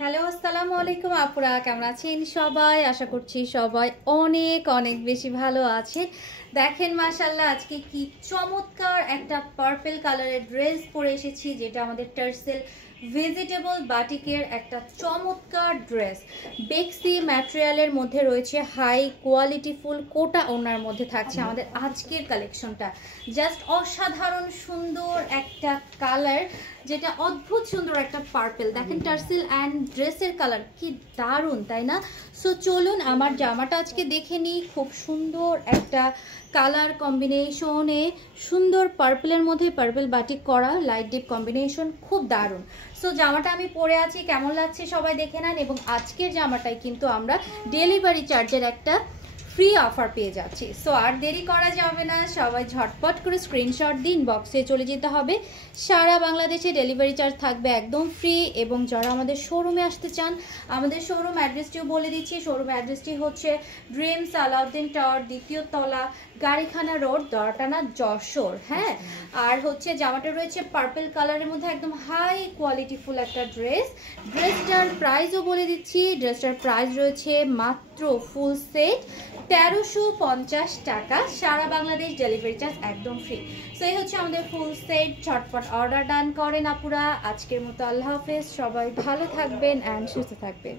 Hello, আসসালামু আলাইকুম আপুরা, কেমন আছেন সবাই? আশা করছি সবাই অনেক অনেক বেশি ভালো আছেন। দেখেন মাশাআল্লাহ, আজকে কি চমৎকার একটা পার্পল কালারের ড্রেস পরে এসেছি, যেটা আমাদের টার্সেল ভেজিটেবল বাটিকের একটা চমৎকার ড্রেস। বেক্সি ম্যাটেরিয়ালের মধ্যে রয়েছে হাই কোয়ালিটি ফুল কোটা ওনার মধ্যে থাকছে আমাদের আজকের কালেকশনটা। জাস্ট অসাধারণ সুন্দর একটা কালার, যেটা অদ্ভুত সুন্দর একটা পার্পল। দেখেন টার্সেল অ্যান্ড ড্রেসের কালার কি দারুণ, তাই না? সো চলুন আমার জামাটা আজকে দেখে নিই। খুব সুন্দর একটা কালার কম্বিনেশনে, সুন্দর পার্পলের মধ্যে পার্পল বাটিক করা, লাইট ডিপ কম্বিনেশন, খুব দারুণ। সো জামাটা আমি পরে আছি, কেমন লাগছে সবাই দেখে নেন। এবং আজকের জামাটাই কিন্তু আমরা ডেলিভারি চার্জের একটা ফ্রি অফার পেয়ে যাচ্ছি। সো আর দেরি করা যাবে না, সবাই ঝটপট করে স্ক্রিনশট দিন, বক্সে চলে যেতে হবে। সারা বাংলাদেশে ডেলিভারি চার্জ থাকবে একদম ফ্রি। এবং যারা আমাদের শোরুমে আসতে চান, আমাদের শোরুম অ্যাড্রেসটিও বলে দিচ্ছি। শোরুম অ্যাড্রেসটি হচ্ছে ড্রিমস আলাউদ্দিন টাওয়ার, দ্বিতীয় তলা, গাড়িখানা রোড, দরটানা, যশোর। হ্যাঁ, আর হচ্ছে জামাটা রয়েছে পার্পল কালারের মধ্যে, একদম হাই কোয়ালিটি ফুল একটা ড্রেস। ড্রেসটার প্রাইসও বলে দিচ্ছি। ড্রেসটার প্রাইস রয়েছে মাত্র ফুল সেট 1350 টাকা। সারা বাংলাদেশ ডেলিভারি চার্জ একদম ফ্রি। সো এই হচ্ছে আমাদের ফুল সেট। ঝটপট অর্ডার ডান করেন আপুরা। আজকের মতো আল্লাহ হাফেজ, সবাই ভালো থাকবেন অ্যান্ড সুস্থ থাকবেন।